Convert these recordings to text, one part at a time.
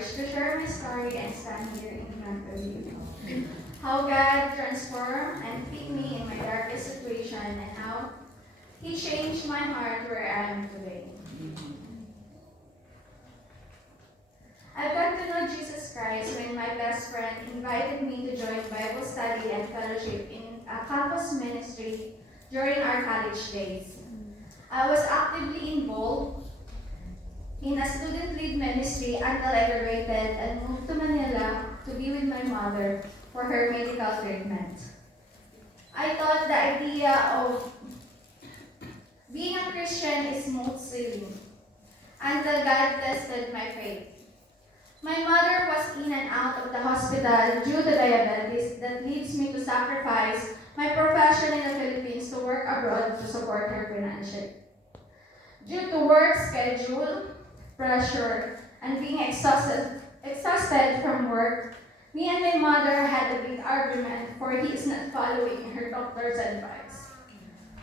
courage to share my story and stand here in front of you. How God transformed and fit me in my darkest situation and how He changed my heart where I am today. I got to know Jesus Christ when my best friend invited me to join Bible study and fellowship in a campus ministry during our college days. I was actively involved in a student-led ministry until I graduated and moved to Manila to be with my mother for her medical treatment. I thought the idea of being a Christian is smooth sailing until God tested my faith. My mother was in and out of the hospital due to diabetes that leads me to sacrifice my profession in the Philippines to work abroad to support her financially. Due to work schedule, pressure, and being exhausted from work, me and my mother had a big argument for he is not following her doctor's advice.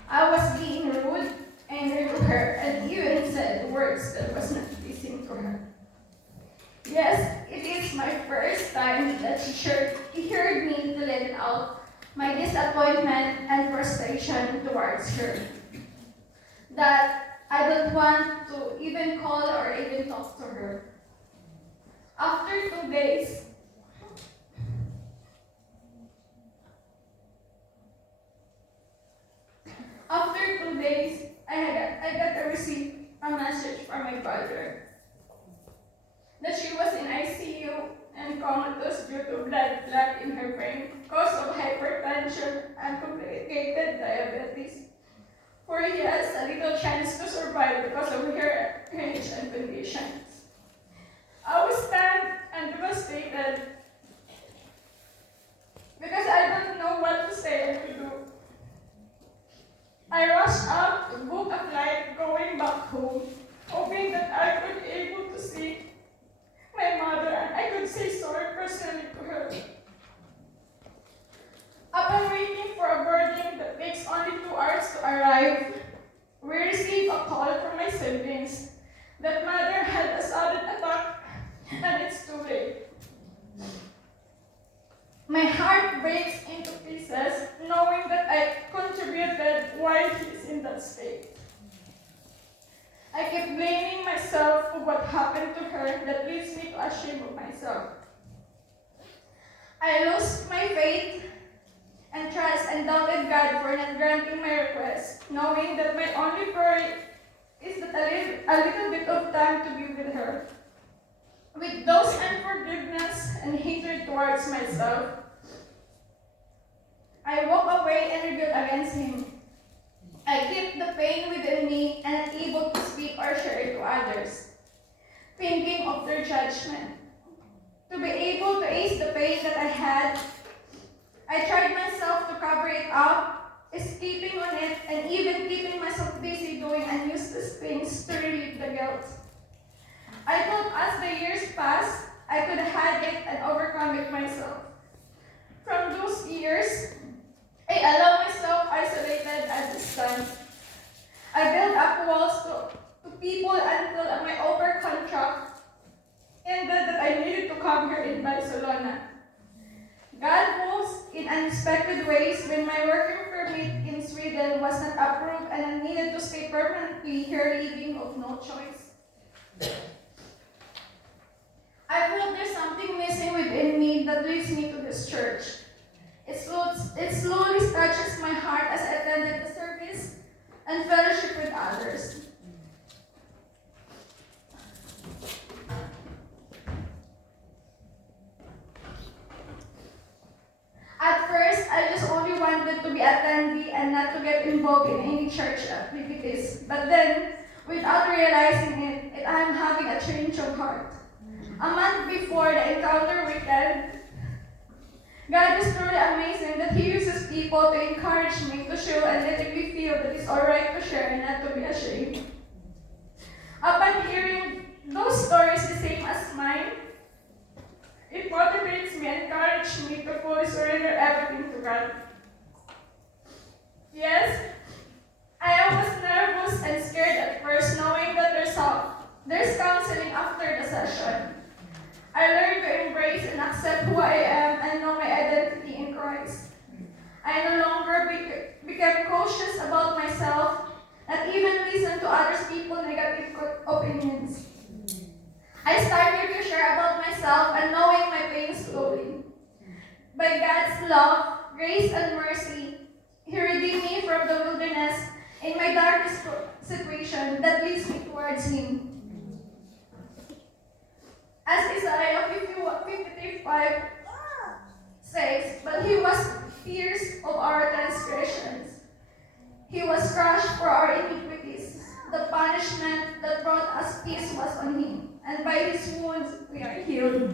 I was being rude, angry to her, and even said words that was not pleasing to her. Yes, it is my first time that she heard me to let out my disappointment and frustration towards her. That I don't want to even call or even talk to her. After 2 days, I got a receipt, a message from my brother that she was in ICU and comatose due to blood clot in her brain, cause of hypertension and complicated diabetes. For he has a little chance to survive because of her age and conditions. I was stunned and devastated because I don't know what to say and to do. I rushed up to book a flight going back home, hoping that I could be able to see my mother and I could say sorry personally to her. Upon waiting for a boarding that takes only 2 hours to arrive, we received a call from my siblings that mother had a sudden attack and it's too late. My heart breaks into pieces knowing that I contributed while he's in that state. I keep blaming myself for what happened to her that leads me to ashamed of myself. I lost my faith and trust and doubted God for not granting my request, knowing that my only prayer is that a little bit of time to be with her. With those unforgiveness and hatred towards myself, I walk away and rebel against him. I keep the pain within me and unable to speak or share it to others, thinking of their judgment. To be able to ace the pain that I had, I tried myself to cover it up, escaping on it, and even keeping myself busy doing useless things to relieve the guilt. I thought as the years passed, I could have it and overcome it myself. From those years, I allowed myself isolated and distant. I built up walls to people until my over contract ended that I needed to come here in Barcelona. God moves in unexpected ways when my working permit in Sweden was not approved and I needed to stay permanently here, leaving of no choice. I felt there's something missing within me that leads me to this church. It slowly touches my heart as I attended the service and fellowship with others. At first, I just only wanted to be attendee and not to get involved in any church activities. But then, without realizing it, I am having a change of heart. A month before the encounter weekend, God is truly amazing that He uses people to encourage me, to show and letting me feel that it's alright to share and not to be ashamed. Upon hearing those stories the same as mine, it motivates me and encourages me to fully surrender everything to God. Yes, I was nervous and scared at first, knowing that there's counseling after the session. I learned to embrace and accept who I am and know my identity in Christ. I no longer became cautious about myself and even listen to other people's negative opinions. I started to share about myself and knowing my pain slowly. By God's love, grace, and mercy, He redeemed me from the wilderness in my darkest situation that leads me towards Him. As Isaiah 53:5 says, but He was pierced of our transgressions. He was crushed for our iniquities. The punishment that brought us peace was on Him, and by His wounds we are healed.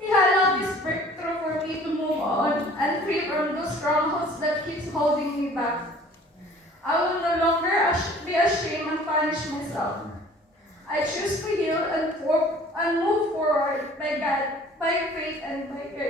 He allowed this breakthrough for me to move on and free from those strongholds that keeps holding me back. I will no longer be ashamed and punish myself. I choose to heal and move forward by God, by faith and by grace.